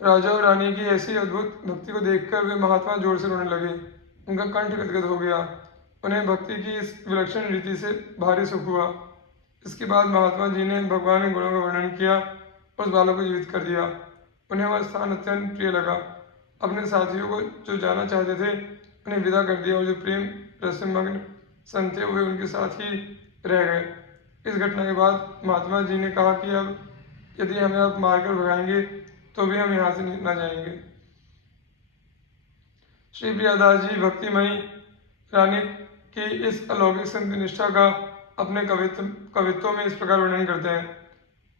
राजा और रानी की ऐसी अद्भुत भक्ति को देखकर वे महात्मा जोर से रोने लगे। उनका कंठ गदगद हो गया। उन्हें भक्ति की इस विलक्षण रीति से भारी सुख हुआ। इसके बाद महात्मा जी ने भगवान के गुणों का वर्णन किया और उस बालक को जीवित कर दिया। उन्हें वह स्थान अत्यंत प्रिय लगा। अपने साथियों को जो जाना चाहते थे उन्हें विदा कर दिया और जो प्रेम रसमग्न संत थे वे उनके साथ ही रह गए। इस घटना के बाद महात्मा जी ने कहा कि अब यदि हमें आप मारकर भगाएंगे तो भी हम यहाँ से न जाएंगे। श्री प्रियादास जी भक्तिमयी रानी की इस अलौकिक संत निष्ठा का अपने कवित्वों में इस प्रकार वर्णन करते हैं।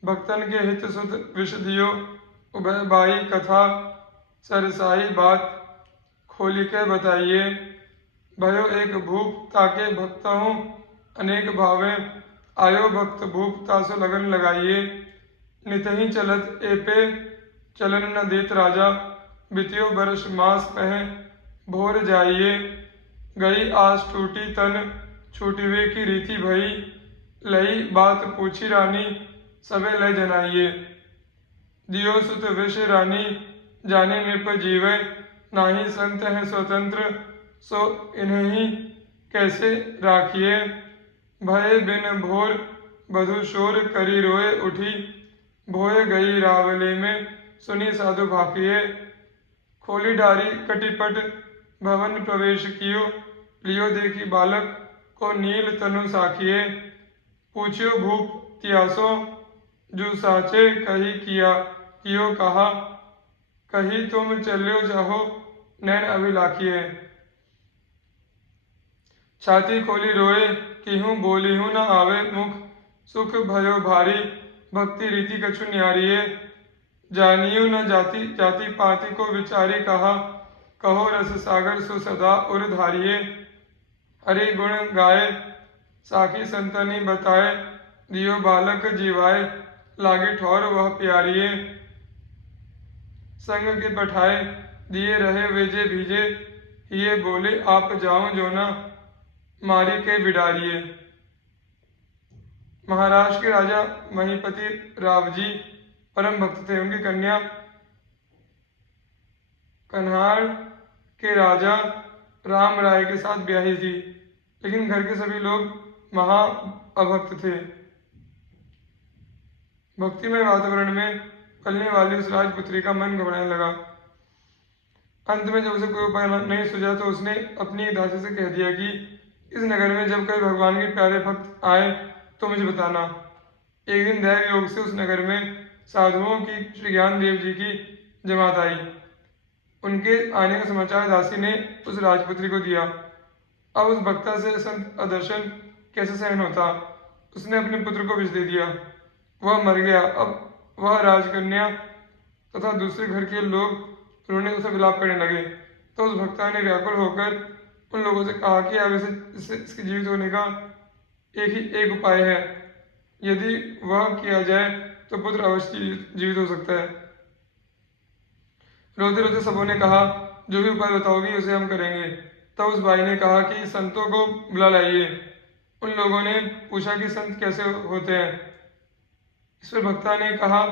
भक्तन के हित सुत विष दियो उभय बाई कथा सरसाई बात खोली के बताइए। भयो एक भूप ताके भक्त हूँ अनेक भावे आयो भक्त भूप तासो लगन लगाइए। नित ही चलत एपे चलन न देत राजा बितियो बरस मास कहे भोर जाइए। गई आस टूटी तन छूटिवे की रीति भई लई बात पूछी रानी सबे लय जनाइए। दियो सुत विष रानी जाने नृप जीवे नाही संत है स्वतंत्र सो इन्हें ही कैसे राखिए। भय बिन भोर बधु शोर करी रोए उठी भोए गई रावले में सुनी साधु भाकिए। खोली डारी कटिपट भवन प्रवेश कियो लियो देखी बालक को नील तनु साखिए। पूछियो भूप त्यासो जो साचे कही किया कियो कहा कही तुम चल्यो जाहो नैन अभिलाखिए। छाती खोली रोए किहूँ बोली हूँ न आवे मुख सुख भयो भारी भक्ति रीति कछु न्यारिये। जानियो न जाति जाति पाति को विचारी कहा कहो रस सागर सो सदा उर धारिये। हरि गुण गाए साखी संतनी बताए दियो बालक जीवाए लागे ठौर वह प्यारिये। संग के पठाए दिए रहे वेजे भीजे ये बोले आप जाओ जो ना मारी के बिडारिये। महाराष्ट्र के राजा महीपति रावजी परम भक्त थे। उनकी कन्या कन्हार के राजा राम राय के साथ ब्याही थी, लेकिन घर के सभी लोग महा अभक्त थे। भक्तिमय वातावरण में पलने वाली उस राजपुत्री का मन घबराने लगा। अंत में जब उसे कोई उपाय नहीं सूझा तो उसने अपनी एक दासी से कह दिया कि इस नगर में जब कभी भगवान के प्यारे भक्त आए तो मुझे बताना। एक दिन दैव योग से उस नगर में साधुओं की श्री ज्ञान देव जी की जमात आई। उनके आने का समाचार दासी ने उस राजपुत्री को दिया। अब उस भक्ता से संत अदर्शन कैसे सहन होता। उसने अपने पुत्र को विष दे दिया। वह मर गया। अब वह राजकन्या तथा दूसरे घर के लोग रोने तथा विलाप करने लगे। तो उस भक्ता ने व्याकुल होकर उन लोगों से कहा कि अब इसके जीवित होने का एक उपाय है। यदि वह किया जाए तो पुत्र अवश्य जीवित हो सकता है। रोते रोते सबों ने कहा जो भी उपाय बताओगी उसे हम करेंगे। तब उस भाई ने कहा कि संतों को बुला लाइए। उन लोगों ने पूछा कि संत कैसे होते हैं। इस पर भक्ता ने कहा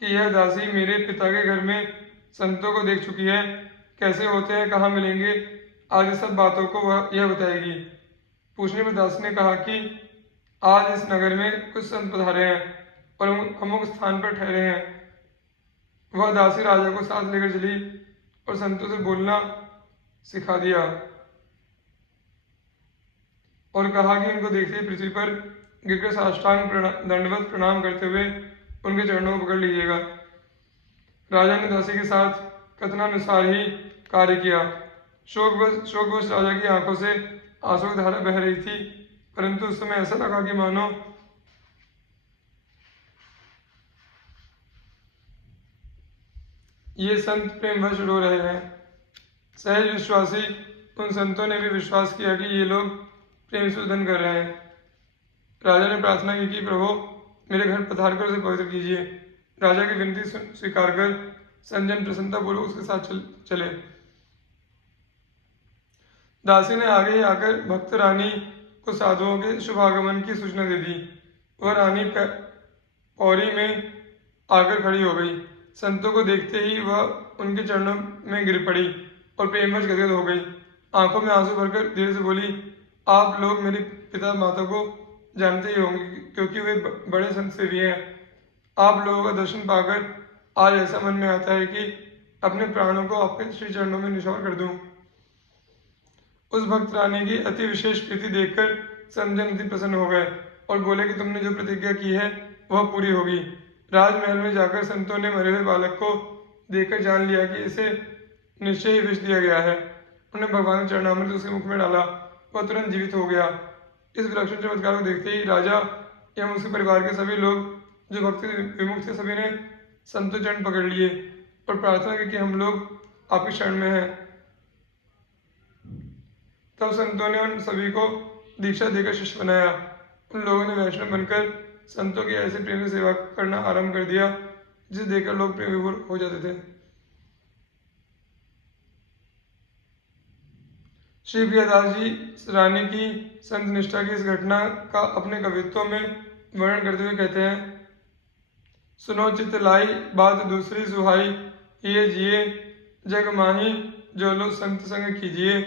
कि यह दासी मेरे पिता के घर में संतों को देख चुकी है, कैसे होते हैं, कहाँ मिलेंगे, आदि सब बातों को वह यह बताएगी। पूछने पर दासी ने कहा कि आज इस नगर में कुछ संत पधारे हैं और अमुक स्थान पर ठहरे हैं। वह दासी राजा को साथ लेकर चली और संतों से बोलना सिखा दिया और कहा कि उनको देखते ही पृथ्वी पर गिरकर साष्टांग दंडवत प्रणाम करते हुए उनके चरणों को पकड़ लीजिएगा। राजा ने दासी के साथ कथनानुसार ही कार्य किया। शोकवश राजा की आंखों से आंसू की धारा बह रही थी, परंतु उस समय ऐसा लगा कि मानो ये संत प्रेमवश रो रहे हैं। सहज विश्वासी उन संतों ने भी विश्वास किया कि ये लोग प्रेम से उदन कर रहे हैं। राजा ने प्रार्थना की कि प्रभु मेरे घर पधार कर उसे पवित्र कीजिए। राजा की विनती स्वीकार कर संजन प्रसन्नतापूर्वक उसके साथ चले। दासी ने आगे ही आकर भक्त रानी को साधुओं के शुभागमन की सूचना दे दी। वह रानी पौड़ी में आकर खड़ी हो गई। संतों को देखते ही वह उनके चरणों में गिर पड़ी और प्रेमवश गदगद हो गई। आंखों में आंसू भरकर धीरे से बोली, आप लोग मेरे पिता माता को जानते ही होंगे क्योंकि वे बड़े संत सेवी हैं। आप लोगों का दर्शन पाकर आज ऐसा मन में आता है कि अपने प्राणों को आपके श्री चरणों में निछावर कर दूं। उस भक्त रानी की अति विशेष प्रीति देखकर संत जन अति प्रसन्न हो गए और बोले कि तुमने जो प्रतिज्ञा की है वह पूरी होगी। राजमहल में जाकर संतों ने मरे हुए बालक को देखकर जान लिया कि इसे निश्चय ही विष दिया गया है। उन्होंने भगवान का चरणामृत उसके मुख में डाला, वह तुरंत जीवित हो गया। इस विलक्षण चमत्कार को देखते ही राजा एवं उसके परिवार के सभी लोग जो भक्ति विमुख थे सभी ने संतों चरण पकड़ लिए और प्रार्थना की कि हम लोग आपके शरण में हैं। तब संतों ने उन सभी को दीक्षा देकर शिष्य बनाया। उन लोगों ने वैष्णव बनकर संतों की ऐसे प्रेम से सेवा करना आरंभ कर दिया जिसे देखकर लोग प्रेम विभोर हो जाते थे। श्री प्रियदास जी रानी की संत निष्ठा की इस घटना का अपने कवित्वों में वर्णन करते हुए कहते हैं, सुनो चित लाई बात दूसरी सुहाई, ये जिए जग माही जो लो संत संग कीजिए।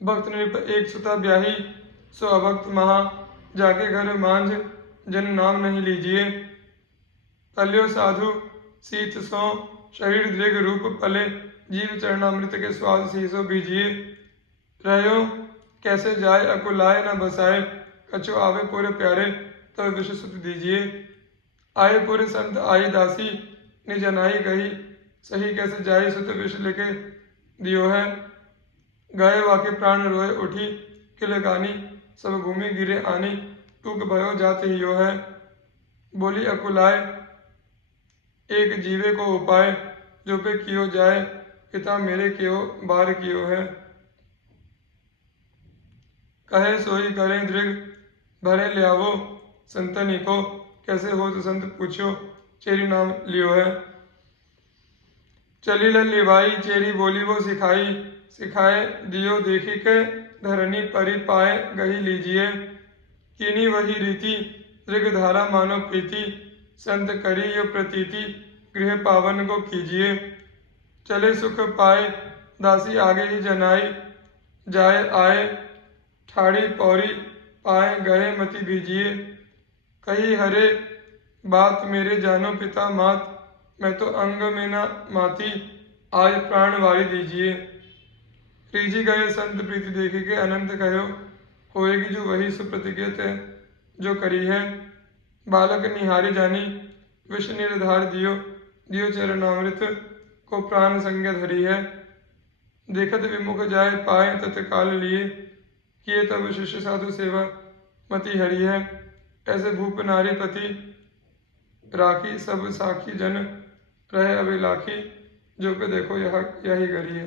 भक्त नृप एक सुता ब्याही, सो अभक्त महा जाके घर मांझ जन नाम नहीं लीजिए। पल्यो साधु सीत सो शरीर दृढ़ रूप पले, जीव चरणामृत के स्वाद शीसो बीजिए। रहो कैसे जाए अकुलाए न बसाए, कछु आवे पूरे प्यारे तब विश्व सुत दीजिए। आए पूरे संत आई दासी, निज अनाई कही, सही कैसे जाए सुत विष लेके दियो है। गए वाके प्राण रोए उठी, किले गानी सब भूमि गिरे आनी, टूक भयो जाते हियो है। बोली अकुलाए एक जीवे को उपाय, जो पे कियो जाए पिता मेरे क्यों बार कियो है। कहे सोई करें दृढ़ भरे ल्यावो, संतनी को कैसे हो तो संत पूछो, चेरी नाम लियो है। चली लिवाई चेरी बोली वो सिखाई, सिखाए दियो देखी के धरनी परि पाए गही लीजिए। कीनी वही रीति दृग धारा मानो प्रीति, संत करी यो प्रतीति गृह पावन को कीजिए। चले सुख पाए दासी आगे ही जनाई, जाए आए ठाड़ी पौरी पाए गए मति बीजिए। कही हरे बात मेरे जानो पिता मात, मैं तो अंग में न माती आज प्राण वारी दीजिए। रीझी गए संत प्रीति देखी के अनंत कहो, होएगी जो वही सुप्रतिज्ञित जो करी है। बालक निहारी जानी विष निर्धार दियो, दियो चरणामृत को प्राण संज्ञा धरी है। देखत विमुख जाए पाए तत्काल लिए, किए तब शिष्य साधु सेवा मति हरि है। ऐसे भूप नारी पति राखी, सब साखी जन रहे अभिलाखी, जो पे देखो यही गरी है।